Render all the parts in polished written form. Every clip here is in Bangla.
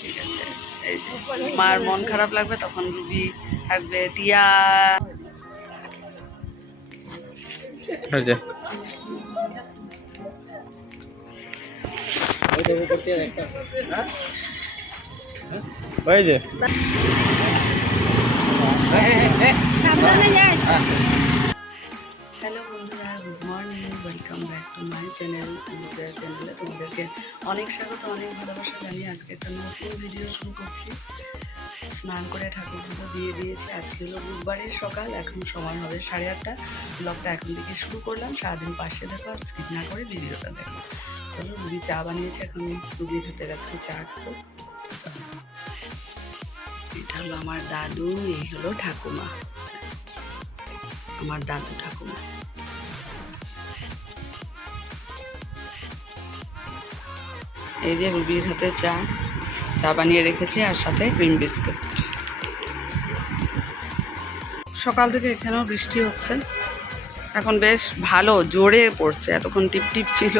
ঠিক আছে, এই যে মার মন খারাপ লাগবে তখন রুবি থাকবে, টিয়া। ওই যে হ্যালো বন্ধুরা, good morning, welcome back to my চ্যানেলে তোমাদেরকে অনেক স্বাগত, অনেক ভালোবাসা জানিয়ে আজকে একটা নতুন ভিডিও শুরু করছি। স্নান করে ঠাকুর পুজো দিয়ে দিয়েছি। আজকে হলো বুধবারের সকাল, এখন সময় হবে 8:30। ব্লগটা এখন থেকে শুরু করলাম। সারাদিন পাশে দেখো আর স্কিপ না করে ভিডিওটা দেখো। চলো, রুবি চা বানিয়েছে, এখন রুবির হাতে আজকে চা খাবো। এটা হলো আমার দাদু, এই হলো ঠাকুমা, আমার দাদু ঠাকুমা। এই যে রুবির হাতে চা বানিয়ে রেখেছি, আর সাথে ক্রিম বিস্কুট। সকাল থেকে এখানেও বৃষ্টি হচ্ছে, এখন বেশ ভালো জোরে পড়ছে। এতক্ষণ টিপ টিপ ছিল।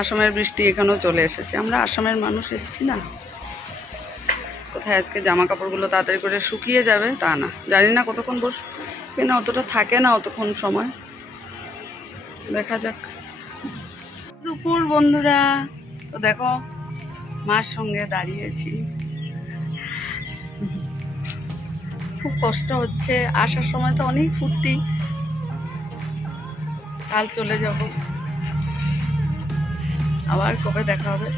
আসামের বৃষ্টি এখানেও চলে এসেছে। আমরা আসামের মানুষ এসেছি না, কোথায় আজকে জামা কাপড়গুলো তাড়াতাড়ি করে শুকিয়ে যাবে তা না, জানি না কতক্ষণ বসবে, না অতটা থাকে না অতক্ষণ সময়, দেখা যাক। দুপুর বন্ধুরা, তো দেখো মার সঙ্গে দাঁড়িয়েছি, খুব কষ্ট হচ্ছে। আসার সময় তো অনেক ফুর্তি, কাল চলে যাব, আবার কবে দেখা হবে।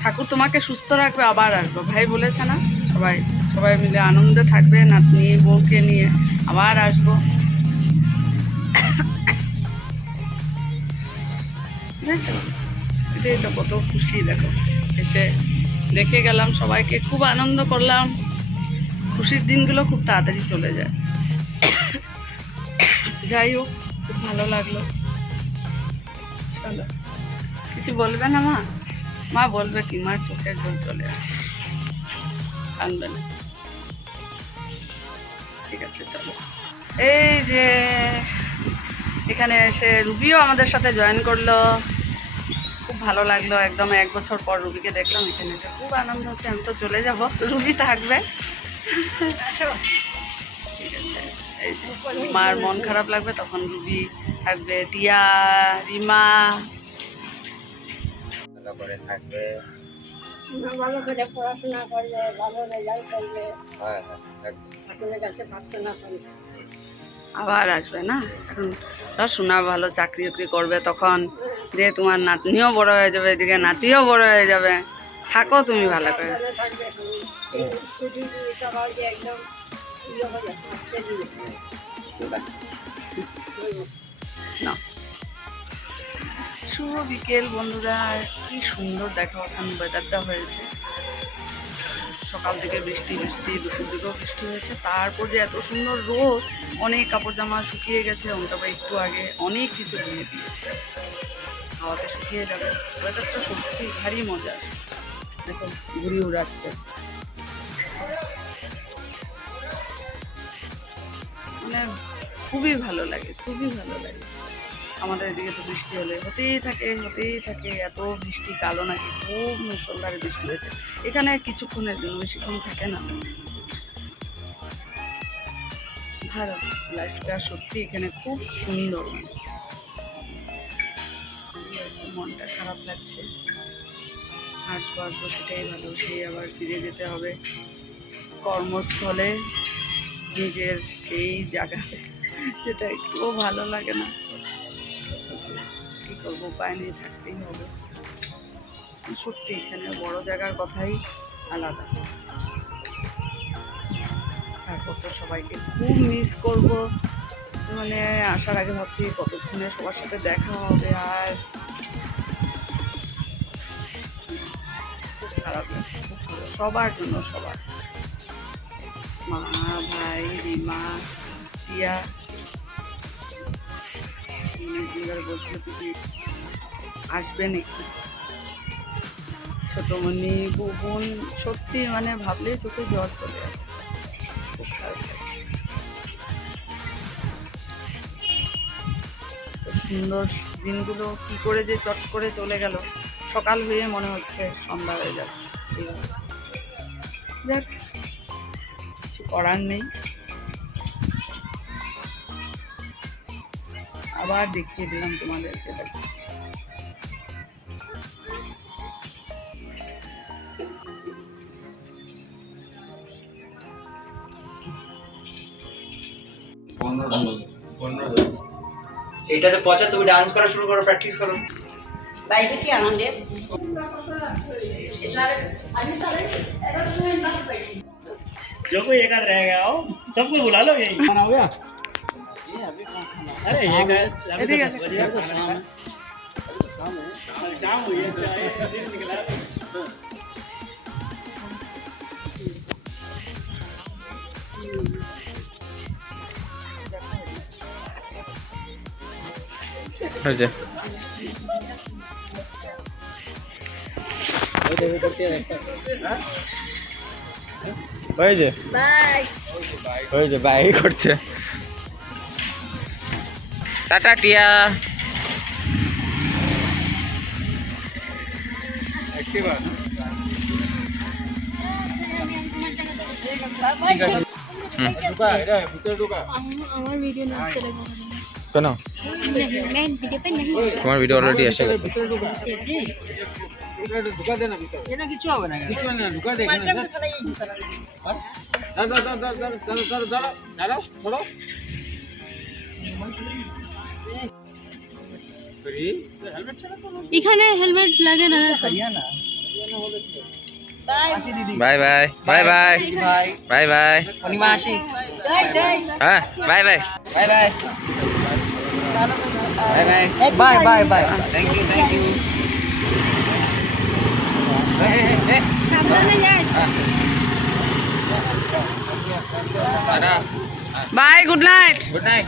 ঠাকুর তোমাকে সুস্থ রাখবে, আবার আসবো, ভাই বলেছে না, সবাই মিলে আনন্দে থাকবে, নাতনি বউকে নিয়ে আবার আসবো। বুঝেছো, এটাই তো কত খুশি। দেখো এসে দেখে গেলাম, সবাইকে খুব আনন্দ করলাম। খুশির দিনগুলো খুব তাড়াতাড়ি চলে যায়। যাই হোক, খুব ভালো লাগলো। চলো, কিছু বলবে না মা? মা বলবে কি, মা চোখের জল চলে আসছে, কাঁদবে না। ঠিক আছে চলো। এই যে এখানে এসে রুবিও আমাদের সাথে জয়েন করলো, খুব ভালো লাগলো। একদম 1 বছর পর রুবিকে দেখলাম, এখানে এসে খুব আনন্দ হচ্ছে। আমি তো চলে যাব, রুবি থাকবে। ঠিক আছে, এই যে মার মন খারাপ লাগবে তখন রুবি থাকবে, টিয়া, রিমা করে থাকবে, ভালো করে পড়াশোনা করবে, ভালো রেজাল্ট করবে, হ্যাঁ একদম। ঠাকুরের কাছে প্রার্থনা করবে। আবার আসবে না, এখন শোনা ভালো চাকরি বাকরি করবে, তখন দিয়ে তোমার নাতনিও বড় হয়ে যাবে, এদিকে নাতিও বড় হয়ে যাবে। থাকো তুমি ভালো করে। ভালো থাকবে তুমি। এই ছুটি দিয়ে সকাল দিয়ে একদম ইয়ে হয়ে যাচ্ছে, আজকে দিবে। না, শুভ বিকেল বন্ধুরা। আর কি সুন্দর দেখো এখন ওয়েদারটা হয়েছে। সকাল থেকে বৃষ্টি, দুপুর দিকেও বৃষ্টি হয়েছে, তারপর যে এত সুন্দর রোদ, অনেক কাপড় জামা শুকিয়ে গেছে। অন্তত একটু আগে অনেক কিছু ধুয়ে দিয়েছে, হাওয়াতে শুকিয়ে যাবে। ওয়েদারটা সত্যি ভারী মজা। দেখো ঘুড়ি উড়াচ্ছে, মানে খুবই ভালো লাগে, খুবই ভালো লাগে। আমাদের এদিকে তো বৃষ্টি হলে হতেই থাকে। এত বৃষ্টি, কালো নাকি খুব মুষলধারে বৃষ্টি হয়েছে। এখানে কিছুক্ষণের জন্য, বেশিক্ষণ থাকে না। ভালো লাইফটা সত্যি এখানে খুব সুন্দর। মনটা খারাপ লাগছে, আসবো সেটাই ভালো। সেই আবার ফিরে যেতে হবে কর্মস্থলে, নিজের সেই জায়গাতে, সেটা একটুও ভালো লাগে না। কি করবো, উপায় নেই, থাকতেই হবে। সত্যি এখানে বড় জায়গার কথাই আলাদা। তারপর তো সবাইকে খুব মিস করব, মানে আসার আগে ভাবছি কতক্ষণে সবার সাথে দেখা হবে। আর খুব খারাপ লাগছে, খুব খারাপ সবার জন্য, সবার, মা, ভাই, রিমা, টিয়া। এবার বলছিল তুই আসবে নাকি, ছোটমণি, বোন, সত্যি মানে ভাবলেই চোখে জল চলে আসছে, খুব খারাপ লাগছে। তো সুন্দর দিনগুলো কি করে যে চট করে চলে গেল সকাল হয়ে মনে হচ্ছে সন্ধ্যা হয়ে যাচ্ছে। যাক, কিছু করার নেই। আবার দেখিয়ে দিলাম তোমাদেরকে, দেখো এইটাতে পচা, তুমি ডান্স করা শুরু করো, প্র্যাকটিস করো। বাইরে কি আনন্দের जो कोई एक आध रहेगा आओ, सबको बुला लो। यही खाना हो गया? अरे एक এদিকে আসো। शाम हुई है, दिन निकला। হয়েছে হয়েছে বাই হয়েছে বাই করছে। টাটা টিয়া। আমার ভিডিও না চলে কেন नहीं मैं वीडियो पे नहीं তোমার ভিডিও অলরেডি এসে গেছে। এখানে হেলমেট লাগে না bye bye bye bye bye bye Anima আসি। হ্যাঁ bye bye bye bye bye bye bye bye. Thank you thank you. সাবধানে যাস tata bye, good night. Good night.